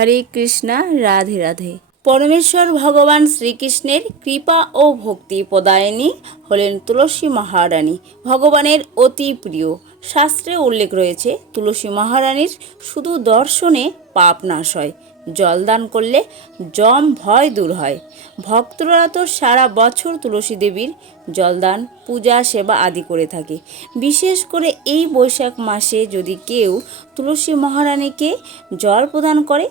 হরে কৃষ্ণা, রাধে রাধে। পরমেশ্বর ভগবান শ্রীকৃষ্ণের কৃপা ও ভক্তি প্রদায়িনী হলেন তুলসী মহারানী, ভগবানের অতি প্রিয়। শাস্ত্রে উল্লেখ রয়েছে তুলসী মহারানীর শুধু দর্শনে পাপ নাশ হয়, জলদান করলে যম ভয় দূর হয়। ভক্তরা তো সারা বছর তুলসী দেবীর জলদান, পূজা, সেবা আদি করে থাকে। বিশেষ করে এই বৈশাখ মাসে যদি কেউ তুলসী মহারানীকে জল প্রদান করে,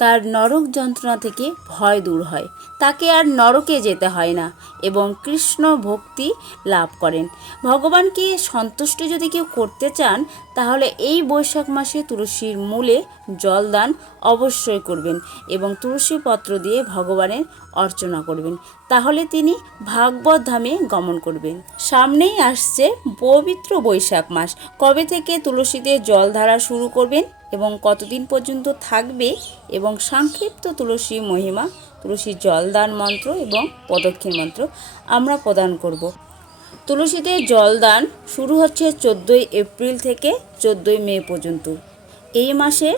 তার নরক যন্ত্রণা থেকে ভয় দূর হয়, তাকে আর নরকে যেতে হয় না এবং কৃষ্ণ ভক্তি লাভ করেন। ভগবানকে সন্তুষ্ট যদি কেউ করতে চান, তাহলে এই বৈশাখ মাসে তুলসীর মূলে জলদান অবশ্যই করবেন এবং তুলসী পত্র দিয়ে ভগবানের অর্চনা করবেন, তাহলে তিনি ভাগবত ধামে গমন করবেন। সামনেই আসছে পবিত্র বৈশাখ মাস। কবে থেকে তুলসীতে জল ঢালা শুরু করবেন এবং কতদিন পর্যন্ত থাকবে এবং সংক্ষিপ্ত তুলসী মহিমা, তুলসী জলদান মন্ত্র এবং প্রদক্ষিণ মন্ত্র আমরা প্রদান করব। তুলসীতে জলদান শুরু হচ্ছে 14 এপ্রিল থেকে 14 মে পর্যন্ত। এই মাসের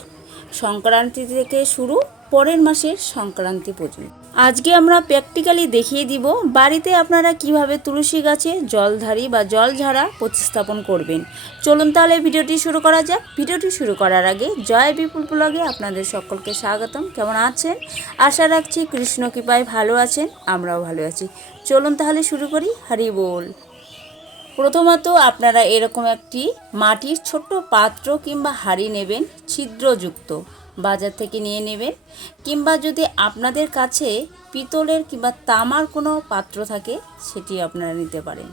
সংক্রান্তি থেকে শুরু, পরের মাসের সংক্রান্তি পর্যন্ত। আজকে আমরা প্র্যাকটিক্যালি দেখিয়ে দিব বাড়িতে আপনারা কিভাবে তুলসী গাছে জলধারী বা জল ঝাড়া প্রতিস্থাপন করবেন। চলুন তাহলে ভিডিওটি শুরু করা যাক। ভিডিওটি শুরু করার আগে জয় বিপুল ব্লগে আপনাদের সকলকে স্বাগতম। কেমন আছেন? আশা রাখছি কৃষ্ণ কৃপায় ভালো আছেন, আমরাও ভালো আছি। চলুন তাহলে শুরু করি। হরি বল। প্রথমত আপনারা এরকম একটি মাটির ছোট্ট পাত্র কিংবা হাঁড়ি নেবেন, ছিদ্রযুক্ত, বাজার থেকে নিয়ে নেবেন। কিংবা যদি আপনাদের কাছে পিতলের কিংবা তামার কোনো পাত্র থাকে, সেটি আপনারা নিতে পারেন।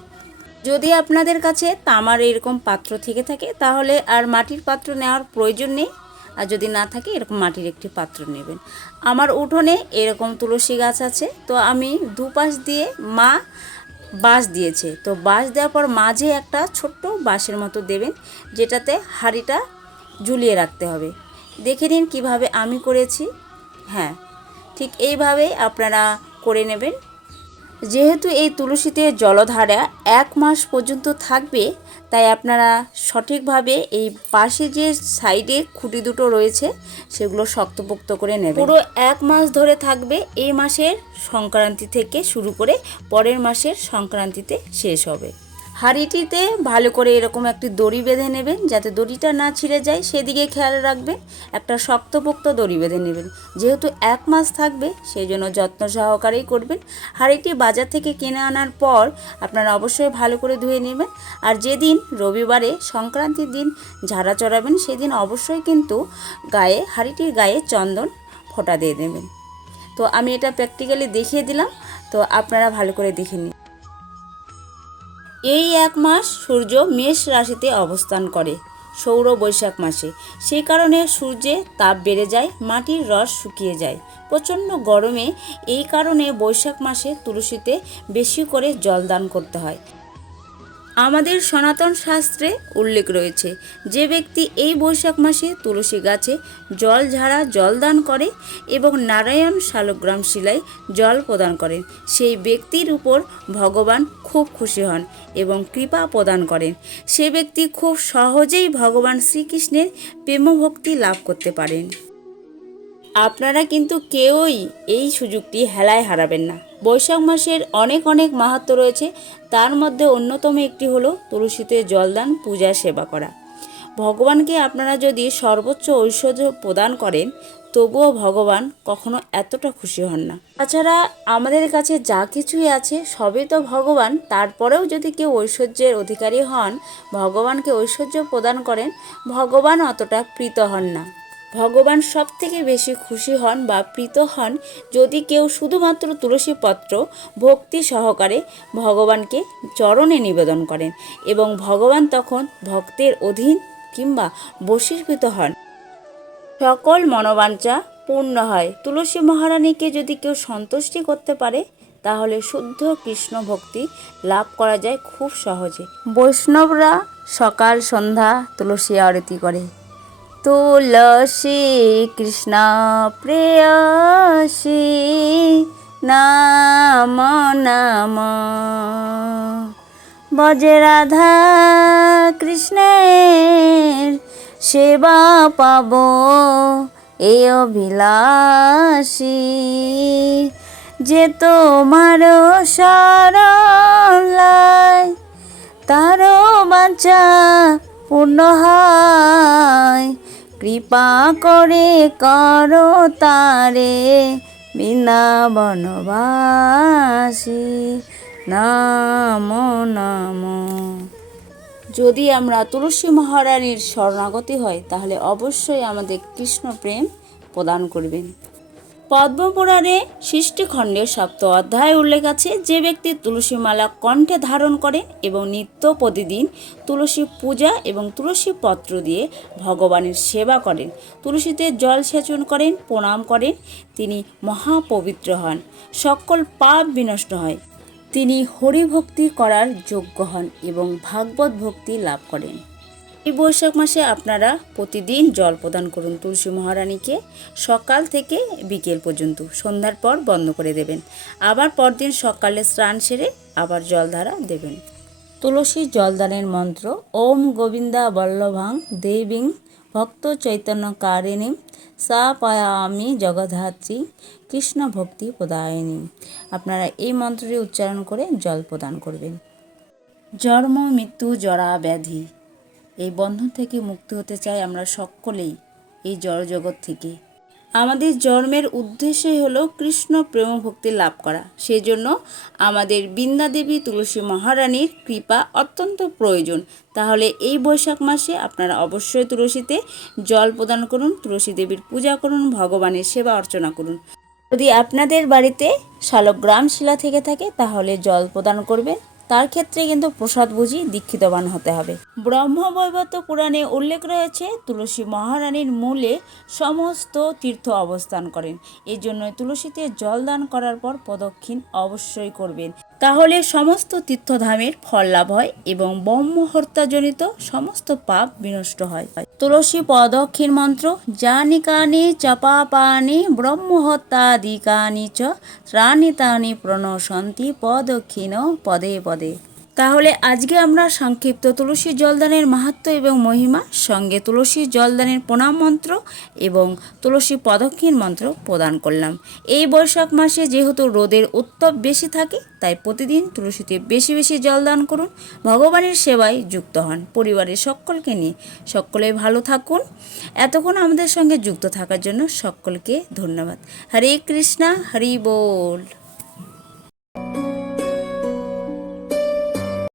যদি আপনাদের কাছে তামার এরকম পাত্র থেকে থাকে, তাহলে আর মাটির পাত্র নেওয়ার প্রয়োজন নেই। আর যদি না থাকে, এরকম মাটির একটি পাত্র নেবেন। আমার উঠোনে এরকম তুলসী গাছ আছে, তো আমি দুপাশ দিয়ে মা বাঁশ দিয়েছে, তো বাঁশ দেওয়ার পর মাঝে একটা ছোট্ট বাঁশের মতো দেবেন, যেটাতে হাঁড়িটা ঝুলিয়ে রাখতে হবে। দেখে নিন কিভাবে আমি করেছি। হ্যাঁ, ঠিক এইভাবেই আপনারা করে নেবেন। যেহেতু এই তুলসীতে জলধারা 1 মাস পর্যন্ত থাকবে, তাই আপনারা সঠিকভাবে এই পাশে যে সাইডে খুঁটি দুটো রয়েছে, সেগুলো শক্তপোক্ত করে নেবেন। পুরো 1 মাস ধরে থাকবে। এই মাসের সংক্রান্তি থেকে শুরু করে পরের মাসের সংক্রান্তিতে শেষ হবে। হাঁড়িটিতে ভালো করে এরকম একটি দড়ি বেঁধে নেবেন, যাতে দড়িটা না ছিঁড়ে যায় সেদিকে খেয়াল রাখবেন। একটা শক্তপোক্ত দড়ি বেঁধে নেবেন। যেহেতু 1 মাস থাকবে, সেই জন্য যত্ন সহকারেই করবেন। হাঁড়িটি বাজার থেকে কিনে আনার পর আপনারা অবশ্যই ভালো করে ধুয়ে নেবেন। আর যেদিন রবিবারে সংক্রান্তির দিন ঝাড়া চড়াবেন, সেদিন অবশ্যই কিন্তু হাঁড়িটির গায়ে চন্দন ফোঁটা দিয়ে দেবেন। তো আমি এটা প্র্যাকটিক্যালি দেখিয়ে দিলাম, তো আপনারা ভালো করে দেখে নিন। এই 1 মাস সূর্য মেষ রাশিতে অবস্থান করে সৌর বৈশাখ মাসে। সেই কারণে সূর্যে তাপ বেড়ে যায়, মাটির রস শুকিয়ে যায় প্রচণ্ড গরমে। এই কারণে বৈশাখ মাসে তুলসীতে বেশি করে জলদান করতে হয়। আমাদের সনাতন শাস্ত্রে উল্লেখ রয়েছে, যে ব্যক্তি এই বৈশাখ মাসে তুলসী গাছে জল ঝাড়া জলদান করে এবং নারায়ণ শালগ্রাম শিলায় জল প্রদান করেন, সেই ব্যক্তির উপর ভগবান খুব খুশি হন এবং কৃপা প্রদান করেন। সে ব্যক্তি খুব সহজেই ভগবান শ্রীকৃষ্ণের প্রেমভক্তি লাভ করতে পারেন। আপনারা কিন্তু কেউই এই সুযোগটি হেলায় হারাবেন না। বৈশাখ মাসের অনেক অনেক মাহাত্ম্য রয়েছে, তার মধ্যে অন্যতম একটি হলো তুলসীতে জলদান, পূজা, সেবা করা। ভগবানকে আপনারা যদি সর্বোচ্চ ঐশ্বর্য প্রদান করেন, তবুও ভগবান কখনো এতটা খুশি হন না। তাছাড়া আমাদের কাছে যা কিছুই আছে সবই তো ভগবান, তারপরেও যদি কেউ ঐশ্বর্যের অধিকারী হন, ভগবানকে ঐশ্বর্য প্রদান করেন, ভগবান অতটা প্রীত হন না। ভগবান সব থেকে বেশি খুশি হন বা প্রীত হন যদি কেউ শুধুমাত্র তুলসী পত্র ভক্তি সহকারে ভগবানকে চরণে নিবেদন করেন এবং ভগবান তখন ভক্তের অধীন কিংবা বশীভূত হন। সকল মনোবাঞ্ছা পূর্ণ হয়। তুলসী মহারানীকে যদি কেউ সন্তুষ্টি করতে পারে, তাহলে শুদ্ধ কৃষ্ণ ভক্তি লাভ করা যায় খুব সহজে। বৈষ্ণবরা সকাল সন্ধ্যা তুলসী আরতি করে। তুলসী কৃষ্ণ প্রেয়সী নাম নাম ভজ রাধা কৃষ্ণের সেবা পাব এই অভিলাষী, যে তোমার শরণ লয়, তারও বাঞ্ছা পূর্ণ হয়। কৃপা করে করো তারে বৃন্দাবনবাসী, নমো নমো। যদি আমরা তুলসী মহারানীর শরণাগতি হয় তাহলে অবশ্যই আমাদের কৃষ্ণ প্রেম প্রদান করবেন। পদ্মপুরাণে সৃষ্টিখণ্ডের 7 অধ্যায়ে উল্লেখ আছে, যে ব্যক্তি তুলসী মালা কণ্ঠে ধারণ করেন এবং নিত্য প্রতিদিন তুলসী পূজা এবং তুলসী পত্র দিয়ে ভগবানের সেবা করেন, তুলসীতে জল সেচন করেন, প্রণাম করেন, তিনি মহাপবিত্র হন, সকল পাপ বিনষ্ট হয়, তিনি হরিভক্তি করার যোগ্য হন এবং ভাগবত ভক্তি লাভ করেন। এই বৈশাখ মাসে আপনারা প্রতিদিন জল প্রদান করুন তুলসী মহারানীকে, সকাল থেকে বিকেল পর্যন্ত, সন্ধ্যার পর বন্ধ করে দেবেন। আবার পরদিন সকালে স্নান সেরে আবার জলধারা দেবেন। তুলসী জলদানের মন্ত্র: ওম গোবিন্দা বল্লভাং দেবীং ভক্ত চৈতন্য কারিণী সা পায়ামি জগদ্ধাত্রী কৃষ্ণ ভক্তি প্রদায়িনী। আপনারা এই মন্ত্রটি উচ্চারণ করে জল প্রদান করবেন। জন্ম মৃত্যু জরা ব্যাধি, এই বন্ধন থেকে মুক্তি হতে চাই আমরা সকলেই, এই জড়জগৎ থেকে। আমাদের জন্মের উদ্দেশ্যই হলো কৃষ্ণ প্রেম ভক্তি লাভ করা। সেজন্য আমাদের বৃন্দাদেবী তুলসী মহারানীর কৃপা অত্যন্ত প্রয়োজন। তাহলে এই বৈশাখ মাসে আপনারা অবশ্যই তুলসীতে জল প্রদান করুন, তুলসী দেবীর পূজা করুন, ভগবানের সেবা অর্চনা করুন। যদি আপনাদের বাড়িতে শালগ্রাম শিলা থেকে থাকে তাহলে জল প্রদান করবেন, তার ক্ষেত্রে কিন্তু প্রসাদ বুঝি দীক্ষিতবান হতে হবে। ব্রহ্মবৈবর্ত পুরাণে উল্লেখ রয়েছে, তুলসী মহারানীর মূলে সমস্ত তীর্থ অবস্থান করেন। এই জন্য তুলসীতে জল দান করার পর প্রদক্ষিণ অবশ্যই করবেন, তাহলে সমস্ত তীর্থধামের ফল লাভ হয় এবং ব্রহ্মহত্যাজনিত সমস্ত পাপ বিনষ্ট হয়। তুলসী প্রদক্ষিণ মন্ত্র: যানি কানি চপাপানি ব্রহ্মহত্যাদিকানি চ ত্রাণিতানি প্রণশন্তি প্রদক্ষিণ পদে পদে। তাহলে আজকে আমরা সংক্ষিপ্ত তুলসী জলদানের মাহাত্ম্য এবং মহিমা, সঙ্গে তুলসী জলদানের প্রণাম মন্ত্র এবং তুলসী প্রদক্ষিণ মন্ত্র প্রদান করলাম। এই বৈশাখ মাসে যেহেতু রোদের উত্তাপ বেশি থাকে, তাই প্রতিদিন তুলসীতে বেশি বেশি জলদান করুন, ভগবানের সেবায় যুক্ত হন, পরিবারের সকলকে নিয়ে। সকলে ভালো থাকুন। এতক্ষণ আমাদের সঙ্গে যুক্ত থাকার জন্য সকলকে ধন্যবাদ। হরে কৃষ্ণা, হরি বল।